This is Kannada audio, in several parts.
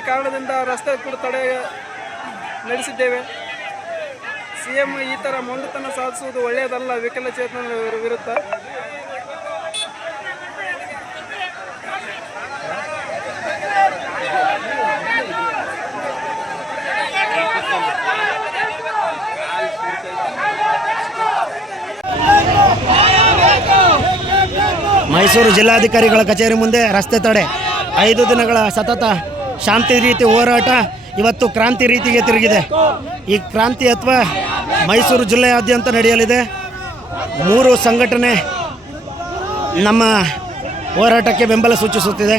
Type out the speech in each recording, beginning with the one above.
ಈ ಕಾರಣದಿಂದ ರಸ್ತೆ ಕೂಡ ತಡೆ ನಡೆಸಿದ್ದೇವೆ. ಸಿ ಎಂ ಈ ಥರ ಮೊಂಡತನ ಸಾಧಿಸುವುದು ಒಳ್ಳೆಯದಲ್ಲ ವಿಕಲಚೇತನ ವಿರುದ್ಧ. ಮೈಸೂರು ಜಿಲ್ಲಾಧಿಕಾರಿಗಳ ಕಚೇರಿ ಮುಂದೆ ರಸ್ತೆ ತಡೆ. ಐದು ದಿನಗಳ ಸತತ ಶಾಂತಿ ರೀತಿ ಹೋರಾಟ ಇವತ್ತು ಕ್ರಾಂತಿ ರೀತಿಗೆ ತಿರುಗಿದೆ. ಈ ಕ್ರಾಂತಿ ಅಥವಾ ಮೈಸೂರು ಜಿಲ್ಲೆಯಾದ್ಯಂತ ನಡೆಯಲಿದೆ. ಮೂರು ಸಂಘಟನೆ ನಮ್ಮ ಹೋರಾಟಕ್ಕೆ ಬೆಂಬಲ ಸೂಚಿಸುತ್ತಿದೆ.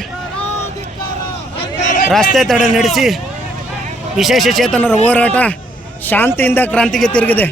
ರಸ್ತೆ ತಡೆ ನಡೆಸಿ ವಿಶೇಷ ಚೇತನರ ಹೋರಾಟ ಶಾಂತಿಯಿಂದ ಕ್ರಾಂತಿಗೆ ತಿರುಗಿದೆ.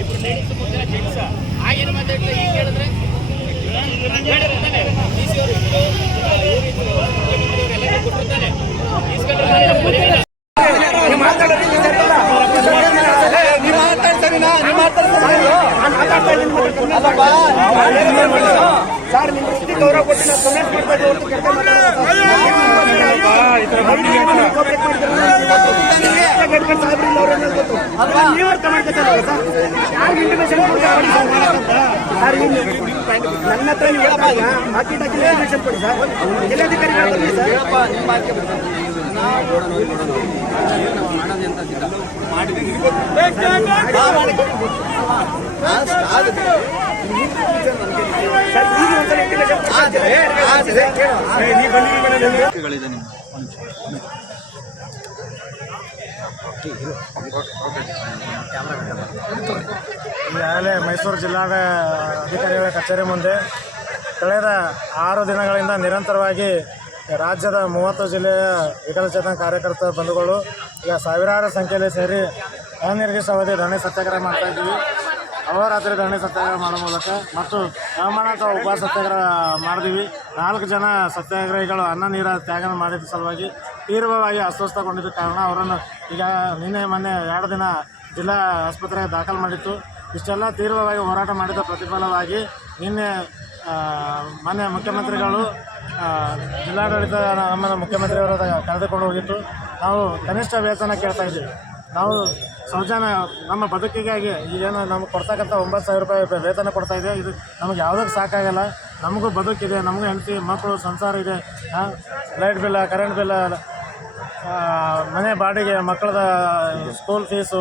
ఇప్పుడు లేడీస్ ముందర జెంట్స్ ಮಾತಾಡ್ತಾರೆ ನನ್ನ ಹತ್ರ ನೀವು ಹೇಳ್ದಾಗ ಹಾಕಿ ಹಾಕಿ ಇನ್ಫಾರ್ಮೇಷನ್ ಕೊಡಿ ಸರ್ ಜಿಲ್ಲಾಧಿಕಾರಿ ಸರ್ ಸರ್ ಈಗ ಒಂದ್ಸಲ information ಕೊಡಿ. ಏ, ನೀವು ಬನ್ನಿ, ಈಗಾಗಲೇ ಮೈಸೂರು ಜಿಲ್ಲಾಡ ಅಧಿಕಾರಿಗಳ ಕಚೇರಿ ಮುಂದೆ ಕಳೆದ ಆರು ದಿನಗಳಿಂದ ನಿರಂತರವಾಗಿ ರಾಜ್ಯದ ಮೂವತ್ತು ಜಿಲ್ಲೆಯ ವಿಕಲಚೇತನ ಕಾರ್ಯಕರ್ತ ಬಂಧುಗಳು ಈಗ ಸಾವಿರಾರು ಸಂಖ್ಯೆಯಲ್ಲಿ ಸೇರಿ ಅನಿರ್ದಿಷ್ಟಾವಧಿ ಧರಣಿ ಸತ್ಯಾಗ್ರಹ ಮಾಡ್ತಾ ಇದ್ದೀವಿ. ಅವರಾತ್ರಿ ಧರಣಿ ಸತ್ಯಾಗ್ರಹ ಮಾಡೋ ಮೂಲಕ ಮತ್ತು ಹವಾಮಾನ ಉಪ ಸತ್ಯಾಗ್ರಹ ಮಾಡಿದೀವಿ ನಾಲ್ಕು ಜನ ಸತ್ಯಾಗ್ರಹಿಗಳು ಅನ್ನ, ನೀರ ತ್ಯಾಗನ ಮಾಡಿದ ಸಲುವಾಗಿ ತೀವ್ರವಾಗಿ ಅಸ್ವಸ್ಥಗೊಂಡಿದ್ದ ಕಾರಣ ಅವರನ್ನು ಈಗ ನಿನ್ನೆ, ಮೊನ್ನೆ ಎರಡು ದಿನ ಜಿಲ್ಲಾ ಆಸ್ಪತ್ರೆಗೆ ದಾಖಲು ಮಾಡಿತ್ತು. ಇಷ್ಟೆಲ್ಲ ತೀವ್ರವಾಗಿ ಹೋರಾಟ ಮಾಡಿದ ಪ್ರತಿಫಲವಾಗಿ ನಿನ್ನೆ ಮೊನ್ನೆ ಮುಖ್ಯಮಂತ್ರಿಗಳು ಜಿಲ್ಲಾಡಳಿತ ನಮ್ಮ ಮುಖ್ಯಮಂತ್ರಿಯವರ ಕರೆದುಕೊಂಡು ಹೋಗಿತ್ತು. ನಾವು ಕನಿಷ್ಠ ವೇತನ ಕೇಳ್ತಾ ಇದ್ದೀವಿ. ನಾವು ಸೌಜನ್ಯ ನಮ್ಮ ಬದುಕಿಗಾಗಿ ಈಗೇನು ನಮ್ಗೆ ಕೊಡ್ತಕ್ಕಂಥ ಒಂಬತ್ತು ಸಾವಿರ ರೂಪಾಯಿ ವೇತನ ಕೊಡ್ತಾ ಇದೆ. ಇದು ನಮಗೆ ಯಾವುದಕ್ಕೆ ಸಾಕಾಗಲ್ಲ. ನಮಗೂ ಬದುಕಿದೆ, ನಮಗೂ ಹೆಂಡತಿ, ಮಕ್ಕಳು, ಸಂಸಾರ ಇದೆ. ಲೈಟ್ ಬಿಲ್ಲ, ಕರೆಂಟ್ ಬಿಲ್ಲ ಮನೆ ಬಾಡಿಗೆ, ಮಕ್ಕಳದ ಸ್ಕೂಲ್ ಫೀಸು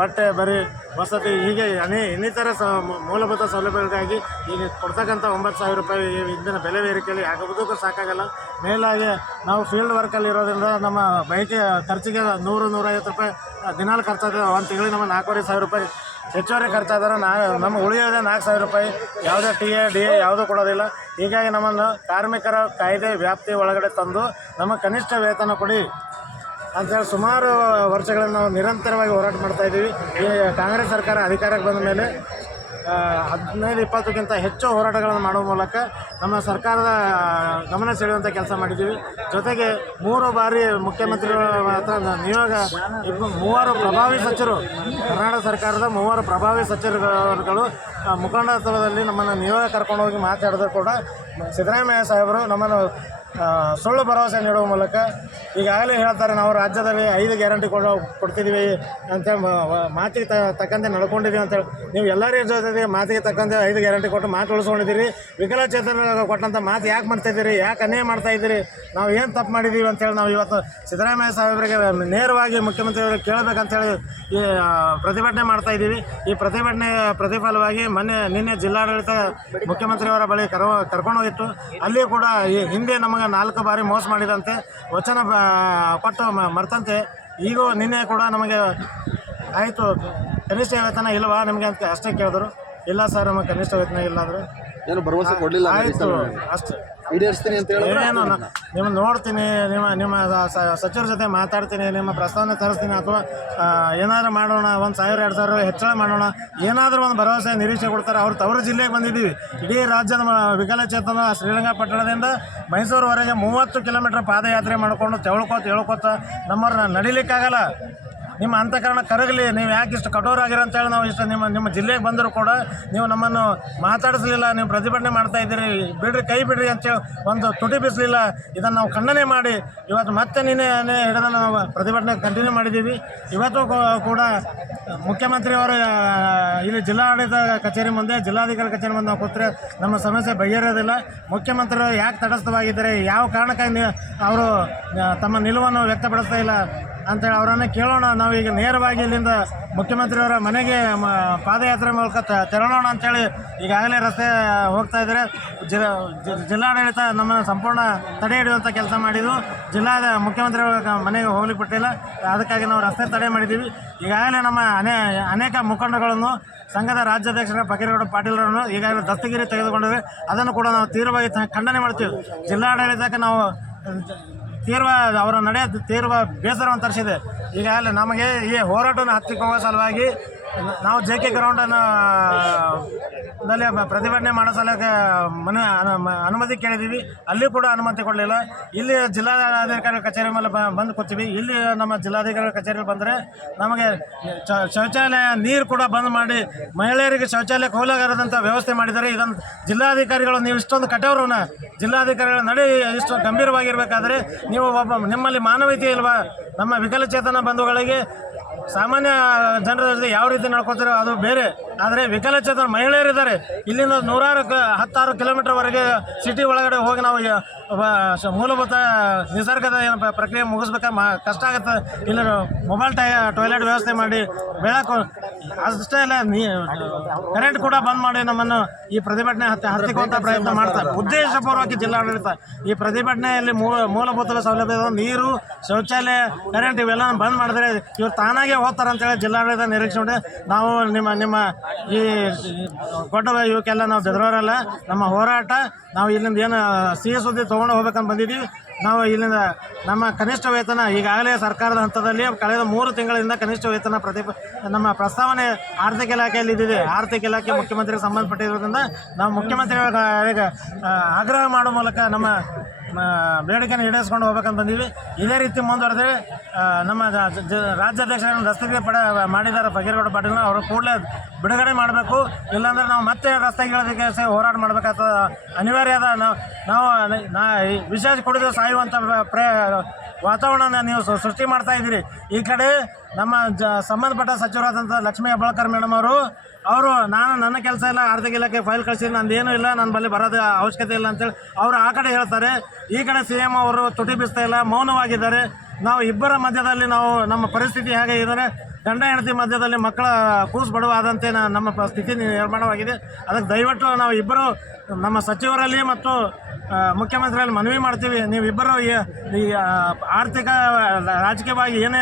ಬಟ್ಟೆ, ಬರೀ, ವಸತಿ, ಹೀಗೆ ಅನೇ, ಇನ್ನಿತರ ಸ ಮೂಲಭೂತ ಸೌಲಭ್ಯಗಳಿಗಾಗಿ ಈಗ ಕೊಡ್ತಕ್ಕಂಥ ಒಂಬತ್ತು ಸಾವಿರ ರೂಪಾಯಿ ಇಂದಿನ ಬೆಲೆ ಏರಿಕೆಯಲ್ಲಿ ಆಗೋದಕ್ಕೂ ಸಾಕಾಗಲ್ಲ. ಮೇಲಾಗಿ ನಾವು ಫೀಲ್ಡ್ ವರ್ಕಲ್ಲಿ ಇರೋದ್ರಿಂದ ನಮ್ಮ ಬೈಕ್ ಖರ್ಚಿಗೆ ನೂರು, ನೂರೈವತ್ತು ರೂಪಾಯಿ ದಿನಾಲು ಖರ್ಚಾಗ್ತದೆ. ಒಂದು ತಿಂಗಳಿಗೆ ನಮ್ಮ ನಾಲ್ಕೂವರೆ ಸಾವಿರ ರೂಪಾಯಿ ಹೆಚ್ಚುವರಿ ಖರ್ಚಾದ್ರೆ ನಾ ನಮ್ಮ ಉಳಿಯೋದೇ ನಾಲ್ಕು ಸಾವಿರ ರೂಪಾಯಿ, ಯಾವುದೇ ಟಿ ಎ ಡಿ ಎ ಯಾವುದೂ ಕೊಡೋದಿಲ್ಲ. ಹೀಗಾಗಿ ನಮ್ಮನ್ನು ಕಾರ್ಮಿಕರ ಕಾಯ್ದೆ ವ್ಯಾಪ್ತಿ ಒಳಗಡೆ ತಂದು ನಮಗೆ ಕನಿಷ್ಠ ವೇತನ ಕೊಡಿ ಅಂತೇಳಿ ಸುಮಾರು ವರ್ಷಗಳಿಂದ ನಾವು ನಿರಂತರವಾಗಿ ಹೋರಾಟ ಮಾಡ್ತಾ ಇದ್ದೀವಿ. ಈ ಕಾಂಗ್ರೆಸ್ ಸರ್ಕಾರ ಅಧಿಕಾರಕ್ಕೆ ಬಂದ ಮೇಲೆ ಹದಿನೈದು, ಇಪ್ಪತ್ತಕ್ಕಿಂತ ಹೆಚ್ಚು ಹೋರಾಟಗಳನ್ನು ಮಾಡುವ ಮೂಲಕ ನಮ್ಮ ಸರ್ಕಾರದ ಗಮನ ಸೆಳೆಯುವಂಥ ಕೆಲಸ ಮಾಡಿದ್ದೀವಿ. ಜೊತೆಗೆ ಮೂರು ಬಾರಿ ಮುಖ್ಯಮಂತ್ರಿಗಳ ಹತ್ರ ನಿಯೋಗ ಮೂವರು ಪ್ರಭಾವಿ ಸಚಿವರು, ಕರ್ನಾಟಕ ಸರ್ಕಾರದ ಮೂವರು ಪ್ರಭಾವಿ ಸಚಿವರುಗಳು ಮುಖಂಡ ಮುಖಂಡತ್ವದಲ್ಲಿ ನಮ್ಮನ್ನು ನಿಯೋಗ ಕರ್ಕೊಂಡು ಹೋಗಿ ಮಾತಾಡಿದ್ರು ಕೂಡ ಸಿದ್ದರಾಮಯ್ಯ ಸಾಹೇಬರು ನಮ್ಮನ್ನು ಸುಳ್ಳು ಭರವಸೆ ನೀಡುವ ಮೂಲಕ ಈಗಾಗಲೇ ಹೇಳ್ತಾರೆ ನಾವು ರಾಜ್ಯದಲ್ಲಿ ಐದು ಗ್ಯಾರಂಟಿ ಕೊಡೋ ಕೊಡ್ತಿದ್ದೀವಿ ಅಂತೇಳಿ ಮಾತಿಗೆ ತ, ತಕ್ಕಂತೆ ನಡ್ಕೊಂಡಿದ್ದೀವಿ ಅಂತೇಳಿ ನೀವು ಎಲ್ಲರ ಜೊತೆ ಮಾತಿಗೆ ತಕ್ಕಂತೆ ಐದು ಗ್ಯಾರಂಟಿ ಕೊಟ್ಟು ಮಾತು ಉಳಿಸ್ಕೊಂಡಿದ್ದೀರಿ. ವಿಕಲಚೇತನ ಕೊಟ್ಟಂಥ ಮಾತು ಯಾಕೆ ಮಾಡ್ತಾ ಇದ್ದೀರಿ? ಯಾಕೆ ಅನ್ಯಾಯ ಮಾಡ್ತಾ ಇದ್ದೀರಿ? ನಾವು ಏನು ತಪ್ಪು ಮಾಡಿದ್ದೀವಿ ಅಂತೇಳಿ ನಾವು ಇವತ್ತು ಸಿದ್ದರಾಮಯ್ಯ ಸಾಹೇಬರಿಗೆ ನೇರವಾಗಿ ಮುಖ್ಯಮಂತ್ರಿಯವರಿಗೆ ಕೇಳಬೇಕಂತೇಳಿ ಈ ಪ್ರತಿಭಟನೆ ಮಾಡ್ತಾ ಇದ್ದೀವಿ. ಈ ಪ್ರತಿಭಟನೆ ಪ್ರತಿಫಲವಾಗಿ ಮೊನ್ನೆ ನಿನ್ನೆ ಜಿಲ್ಲಾಡಳಿತ ಮುಖ್ಯಮಂತ್ರಿಯವರ ಬಳಿ ಕರ ಕರ್ಕೊಂಡು ಹೋಗಿತ್ತು. ಅಲ್ಲಿ ಕೂಡ ಈ ಹಿಂದೆ ನಮಗೆ ನಾಲ್ಕು ಬಾರಿ ಮೋಸ ಮಾಡಿದಂತೆ ವಚನ ಕೊಟ್ಟು ಮರ್ತಂತೆ. ಈಗ ನಿನ್ನೆ ಕೂಡ ನಮಗೆ ಆಯಿತು. ಕನಿಷ್ಠ ವೇತನ ಇಲ್ಲವಾ ನಿಮಗೆ ಅಂತ ಅಷ್ಟೇ ಕೇಳಿದ್ರು. ಇಲ್ಲ ಸರ್ ನಮಗೆ ಕನಿಷ್ಠ ವೇತನ ಇಲ್ಲ ಅಂದರೆ. ಏನು ಭರವಸೆ ಕೊಡಲಿಲ್ಲ ಆಯಿತು. ಅಷ್ಟು. ಈಡೇರಿಸ್ತೀನಿ ಅಂತ ಹೇಳಿದ್ರೆ ಏನು ನಿಮ್ಮ ನೋಡ್ತೀನಿ ನಿಮ್ಮ ನಿಮ್ಮ ಸಚಿವರ ಜೊತೆ ಮಾತಾಡ್ತೀನಿ ನಿಮ್ಮ ಪ್ರಸ್ತಾವನೆ ತರಿಸ್ತೀನಿ ಅಥವಾ ಏನಾದರೂ ಮಾಡೋಣ ಒಂದು ಸಾವಿರ ಎರಡು ಸಾವಿರ ಹೆಚ್ಚಳ ಮಾಡೋಣ ಏನಾದರೂ ಒಂದು ಭರವಸೆ ನಿರೀಕ್ಷೆ ಕೊಡ್ತಾರೆ. ಅವ್ರು ತವರು ಜಿಲ್ಲೆಗೆ ಬಂದಿದ್ದೀವಿ. ಇಡೀ ರಾಜ್ಯದ ವಿಕಲಚೇತನ ಶ್ರೀರಂಗಪಟ್ಟಣದಿಂದ ಮೈಸೂರುವರೆಗೆ ಮೂವತ್ತು ಕಿಲೋಮೀಟರ್ ಪಾದಯಾತ್ರೆ ಮಾಡಿಕೊಂಡು ತೆಳ್ಕೋತ ಹೇಳ್ಕೋತ ನಮ್ಮವ್ರನ್ನ ನಡಿಲಿಕ್ಕಾಗಲ್ಲ. ನಿಮ್ಮ ಅಂತಃಕರಣ ಕರಗಲಿ, ನೀವು ಯಾಕೆ ಇಷ್ಟು ಕಠೋರ ಆಗಿರೋ ಅಂತೇಳಿ ನಾವು ಇಷ್ಟು ನಿಮ್ಮ ನಿಮ್ಮ ಜಿಲ್ಲೆಗೆ ಬಂದರೂ ಕೂಡ ನೀವು ನಮ್ಮನ್ನು ಮಾತಾಡಿಸಲಿಲ್ಲ, ನೀವು ಪ್ರತಿಭಟನೆ ಮಾಡ್ತಾ ಇದ್ದೀರಿ, ಬಿಡ್ರಿ, ಕೈ ಬಿಡ್ರಿ ಅಂತೇಳಿ ಒಂದು ತುಟಿ ಬಿಸಲಿಲ್ಲ. ಇದನ್ನು ನಾವು ಖಂಡನೆ ಮಾಡಿ, ಇವತ್ತು ಮತ್ತೆ ನಿನ್ನೆ ಹಿಡಿದ ನಾವು ಪ್ರತಿಭಟನೆ ಕಂಟಿನ್ಯೂ ಮಾಡಿದ್ದೀವಿ. ಇವತ್ತು ಕೂಡ ಮುಖ್ಯಮಂತ್ರಿಯವರು ಇಲ್ಲಿ ಜಿಲ್ಲಾಡಳಿತ ಕಚೇರಿ ಮುಂದೆ, ಜಿಲ್ಲಾಧಿಕಾರಿ ಕಚೇರಿ ಮುಂದೆ ನಾವು ಕೂತ್ರೆ ನಮ್ಮ ಸಮಸ್ಯೆ ಬಗೆಹರೋದಿಲ್ಲ ಮುಖ್ಯಮಂತ್ರಿಗಳು ಯಾಕೆ ತಟಸ್ಥವಾಗಿದ್ದಾರೆ, ಯಾವ ಕಾರಣಕ್ಕಾಗಿ ಅವರು ತಮ್ಮ ನಿಲುವನ್ನು ವ್ಯಕ್ತಪಡಿಸ್ತಾ ಇಲ್ಲ ಅಂತೇಳಿ ಅವರನ್ನು ಕೇಳೋಣ. ನಾವು ಈಗ ನೇರವಾಗಿ ಇಲ್ಲಿಂದ ಮುಖ್ಯಮಂತ್ರಿಯವರ ಮನೆಗೆ ಪಾದಯಾತ್ರೆ ಮೂಲಕ ತೆರಳೋಣ ಅಂತೇಳಿ ಈಗಾಗಲೇ ರಸ್ತೆ ಹೋಗ್ತಾ ಇದ್ದಾರೆ. ಜಿಲ್ಲಾ ಜಿಲ್ಲಾಡಳಿತ ನಮ್ಮನ್ನು ಸಂಪೂರ್ಣ ತಡೆ ಹಿಡಿಯುವಂಥ ಕೆಲಸ ಮಾಡಿದ್ದು. ಜಿಲ್ಲಾದ ಮುಖ್ಯಮಂತ್ರಿಗಳ ಮನೆಗೆ ಹೋಗ್ಲಿಕ್ಕೆ ಬಿಟ್ಟಿಲ್ಲ. ಅದಕ್ಕಾಗಿ ನಾವು ರಸ್ತೆ ತಡೆ ಮಾಡಿದ್ದೀವಿ. ಈಗಾಗಲೇ ನಮ್ಮ ಅನೇ, ಅನೇಕ ಮುಖಂಡಗಳನ್ನು, ಸಂಘದ ರಾಜ್ಯಾಧ್ಯಕ್ಷರ ಫಕೀರಗೌಡ ಪಾಟೀಲ್ರನ್ನು ಈಗಾಗಲೇ ದಸ್ತಗಿರಿ ತೆಗೆದುಕೊಂಡಿದ್ದಾರೆ ಅದನ್ನು ಕೂಡ ನಾವು ತೀವ್ರವಾಗಿ ಖಂಡನೆ ಮಾಡ್ತೀವಿ. ಜಿಲ್ಲಾಡಳಿತಕ್ಕೆ ನಾವು ತೀವ್ರ ಅವರ ನಡೆ ತೀರ್ವ ಬೇಸರವನ್ನು ತರಿಸಿದೆ. ಈಗಾಗಲೇ ನಮಗೆ ಈ ಹೋರಾಟವನ್ನು ಹತ್ತಿಕ್ಕುವ ಸಲುವಾಗಿ ನಾವು ಜೆ ಕೆ ಗ್ರೌಂಡನ್ನು ನಲ್ಲಿ ಪ್ರತಿಭಟನೆ ಮಾಡೋ ಮನೆ ಮನ ಅನುಮತಿ ಕೇಳಿದ್ದೀವಿ ಅಲ್ಲಿ ಕೂಡ ಅನುಮತಿ ಕೊಡಲಿಲ್ಲ. ಇಲ್ಲಿ ಜಿಲ್ಲಾಧಿಕಾರಿ ಕಚೇರಿ ಮೇಲೆ ಬಂದು ಕೂತೀವಿ ಇಲ್ಲಿ ನಮ್ಮ ಜಿಲ್ಲಾಧಿಕಾರಿ ಕಚೇರಿ ಬಂದರೆ ನಮಗೆ ಶೌಚಾಲಯ ನೀರು ಕೂಡ ಬಂದ್ ಮಾಡಿ ಮಹಿಳೆಯರಿಗೆ ಶೌಚಾಲಯಕ್ಕೆ ಕೋಲಾಗಾರದಂಥ ವ್ಯವಸ್ಥೆ ಮಾಡಿದ್ದಾರೆ. ಇದನ್ನು ಜಿಲ್ಲಾಧಿಕಾರಿಗಳು, ನೀವು ಇಷ್ಟೊಂದು ಕಟ್ಟವ್ರನ್ನ ಜಿಲ್ಲಾಧಿಕಾರಿಗಳ ನಡೆ ಇಷ್ಟು ಗಂಭೀರವಾಗಿರಬೇಕಾದ್ರೆ ನೀವು ಒಬ್ಬ ನಿಮ್ಮಲ್ಲಿ ಮಾನವೀಯತೆ ಇಲ್ವಾ? ನಮ್ಮ ವಿಕಲಚೇತನ ಬಂಧುಗಳಿಗೆ ಸಾಮಾನ್ಯ ಜನರ ಜೊತೆ ಯಾವ ರೀತಿ ನಡ್ಕೊತಾರೋ ಅದು ಬೇರೆ. ಆದರೆ ವಿಕಲಚೇತನ ಮಹಿಳೆಯರಿದ್ದಾರೆ. ಇಲ್ಲಿಂದ ನೂರಾರು ಕ ಹತ್ತಾರು ಕಿಲೋಮೀಟರ್ವರೆಗೆ ಸಿಟಿ ಒಳಗಡೆ ಹೋಗಿ ನಾವು ಮೂಲಭೂತ ನಿಸರ್ಗದ ಏನು ಪ್ರಕ್ರಿಯೆ ಮುಗಿಸ್ಬೇಕಾದ್ರೆ ಮಾ ಕಷ್ಟ ಆಗುತ್ತೆ. ಇಲ್ಲಿ ಮೊಬೈಲ್ ಟೈ ಟಾಯ್ಲೆಟ್ ವ್ಯವಸ್ಥೆ ಮಾಡಿ, ಬೆಳಕು ಅಷ್ಟೇ ಅಲ್ಲ, ನೀ ಕರೆಂಟ್ ಕೂಡ ಬಂದ್ ಮಾಡಿ ನಮ್ಮನ್ನು ಈ ಪ್ರತಿಭಟನೆ ಹತ್ತಿ ಹತ್ತಿಕ್ಕುವಂಥ ಪ್ರಯತ್ನ ಮಾಡ್ತಾರೆ. ಉದ್ದೇಶಪೂರ್ವಕ ಜಿಲ್ಲಾಡಳಿತ ಈ ಪ್ರತಿಭಟನೆಯಲ್ಲಿ ಮೂಲ ಮೂಲಭೂತ ಸೌಲಭ್ಯದ ನೀರು, ಶೌಚಾಲಯ, ಕರೆಂಟ್ ಇವೆಲ್ಲ ಬಂದ್ ಮಾಡಿದ್ರೆ ಇವ್ರು ತಾನಾಗೆ ಹೋಗ್ತಾರಂತೇಳಿ ಜಿಲ್ಲಾಡಳಿತ ನಿರೀಕ್ಷೆ ನಾವು ನಿಮ್ಮ ನಿಮ್ಮ ಈ ಕೊಟ್ಟದ ಇವಕ್ಕೆಲ್ಲ ನಾವು ಬೆದರೋರಲ್ಲ. ನಮ್ಮ ಹೋರಾಟ, ನಾವು ಇಲ್ಲಿಂದ ಏನು ಸಿ ಎಸ್ ಸುದ್ದಿ ತೊಗೊಂಡು ಹೋಗ್ಬೇಕಂತ ಬಂದಿದ್ದೀವಿ ನಾವು ಇಲ್ಲಿಂದ ನಮ್ಮ ಕನಿಷ್ಠ ವೇತನ ಈಗಾಗಲೇ ಸರ್ಕಾರದ ಹಂತದಲ್ಲಿ ಕಳೆದ ಮೂರು ತಿಂಗಳಿಂದ ಕನಿಷ್ಠ ವೇತನ ಪ್ರತಿ ನಮ್ಮ ಪ್ರಸ್ತಾವನೆ ಆರ್ಥಿಕ ಇಲಾಖೆಯಲ್ಲಿ ಇದ್ದಿದೆ. ಆರ್ಥಿಕ ಇಲಾಖೆ ಮುಖ್ಯಮಂತ್ರಿಗೆ ಸಂಬಂಧಪಟ್ಟಿರೋದ್ರಿಂದ ನಾವು ಮುಖ್ಯಮಂತ್ರಿಗಳಿಗೆ ಆಗ್ರಹ ಮಾಡೋ ಮೂಲಕ ನಮ್ಮ ಮ, ಬೇಡಿಕೆನ ಈಡೇರಿಸ್ಕೊಂಡು ಹೋಗ್ಬೇಕಂತ ಬಂದೀವಿ ಇದೇ ರೀತಿ ಮುಂದುವರೆದ್ರೆ ನಮ್ಮ ರಾಜ್ಯಾಧ್ಯಕ್ಷರನ್ನು ರಸ್ತೆಗೆ ಪಡ ಮಾಡಿದ್ದಾರೆ ಫಕೀರಗೌಡ ಪಾಟೀಲ್ ಅವರು ಕೂಡಲೇ ಬಿಡುಗಡೆ ಮಾಡಬೇಕು. ಇಲ್ಲಾಂದರೆ ನಾವು ಮತ್ತೆ ರಸ್ತೆಗಿಳೋದಕ್ಕೆ ಸಹ ಹೋರಾಟ ಮಾಡಬೇಕಾದ ಅನಿವಾರ್ಯ ಅದ. ನಾವು ನಾವು ವಿಶೇಷ ಕುಡಿದು ಸಾಯುವಂಥ ಪ್ರೇ ವಾತಾವರಣ ನೀವು ಸೃಷ್ಟಿ ಮಾಡ್ತಾ ಇದ್ದೀರಿ. ಈ ಕಡೆ ನಮ್ಮ ಜ ಸಂಬಂಧಪಟ್ಟ ಸಚಿವರಾದಂಥ ಲಕ್ಷ್ಮೀ ಹೆಬ್ಬಾಳ್ಕರ್ ಮೇಡಮ್ ಅವರು ಅವರು, ನಾನು ನನ್ನ ಕೆಲಸ ಇಲ್ಲ, ಆರ್ಥಿಕ ಇಲಾಖೆ ಫೈಲ್ ಕಳಿಸಿ ನಂದೇನೂ ಇಲ್ಲ, ನನ್ನ ಬಳಿ ಬರೋದು ಅವಶ್ಯಕತೆ ಇಲ್ಲ ಅಂತೇಳಿ ಅವರು ಆ ಕಡೆ ಹೇಳ್ತಾರೆ. ಈ ಕಡೆ ಸಿ ಎಂ ಅವರು ತುಟಿ ಬೀಸ್ತಾ ಇಲ್ಲ, ಮೌನವಾಗಿದ್ದಾರೆ. ನಾವು ಇಬ್ಬರ ಮಧ್ಯದಲ್ಲಿ ನಾವು ನಮ್ಮ ಪರಿಸ್ಥಿತಿ ಹೇಗೆ ಇದ್ದಾರೆ, ಗಂಡ ಹೆಂಡತಿ ಮಧ್ಯದಲ್ಲಿ ಮಕ್ಕಳ ಕೂಸು ಬಡವಾದಂತೆ ನಮ್ಮ ಸ್ಥಿತಿ ನಿರ್ಮಾಣವಾಗಿದೆ. ಅದಕ್ಕೆ ದಯವಿಟ್ಟು ನಾವು ಇಬ್ಬರು ನಮ್ಮ ಸಚಿವರಲ್ಲಿ ಮತ್ತು ಮುಖ್ಯಮಂತ್ರಿಯಲ್ಲಿ ಮನವಿ ಮಾಡ್ತೀವಿ. ನೀವಿಬ್ಬರು ಈ ಆರ್ಥಿಕ ರಾಜಕೀಯವಾಗಿ ಏನೇ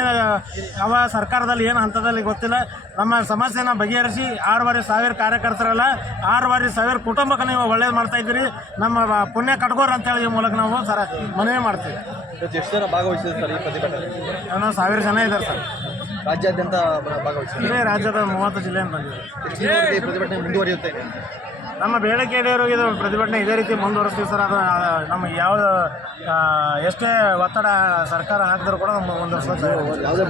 ಯಾವ ಸರ್ಕಾರದಲ್ಲಿ ಏನು ಹಂತದಲ್ಲಿ ಗೊತ್ತಿಲ್ಲ. ನಮ್ಮ ಸಮಸ್ಯೆನ ಬಗೆಹರಿಸಿ ಆರೂವರೆ ಸಾವಿರ ಕಾರ್ಯಕರ್ತರಲ್ಲ ಆರೂವರೆ ಸಾವಿರ ಕುಟುಂಬಕ್ಕೆ ನೀವು ಒಳ್ಳೇದು ಮಾಡ್ತಾ ಇದ್ದೀರಿ. ನಮ್ಮ ಪುಣ್ಯ ಕಟ್ಕೋರ್ ಅಂತೇಳಿ ಈ ಮೂಲಕ ನಾವು ಸರ ಮನವಿ ಮಾಡ್ತೀವಿ. ಎಷ್ಟು ಜನ ಭಾಗವಹಿಸಿದ್ರು ಸರ್ ಈ ಪ್ರತಿಭಟನೆ? ನಾವು ಸಾವಿರ ಜನ ಇದ್ದಾರೆ ಸರ್. ರಾಜ್ಯಾದ್ಯಂತ ಭಾಗವಹಿಸಿದ್ರು. ರಾಜ್ಯದ ಮೂವತ್ತು ಜಿಲ್ಲೆಯಿಂದ ಬಂದಿದೆ ಪ್ರತಿಭಟನೆ ಮುಂದುವರಿಯುತ್ತೆ ನಮ್ಮ ಬೇಡಿಕೆ ಇದು ಪ್ರತಿಭಟನೆ ಇದೇ ರೀತಿ ಮುಂದುವರಿಸ್ತೀವಿ ಸರ್. ಅದು ನಮಗೆ ಯಾವ ಎಷ್ಟೇ ಒತ್ತಡ ಸರ್ಕಾರ ಹಾಕಿದ್ರು ಕೂಡ ಯಾವುದೇ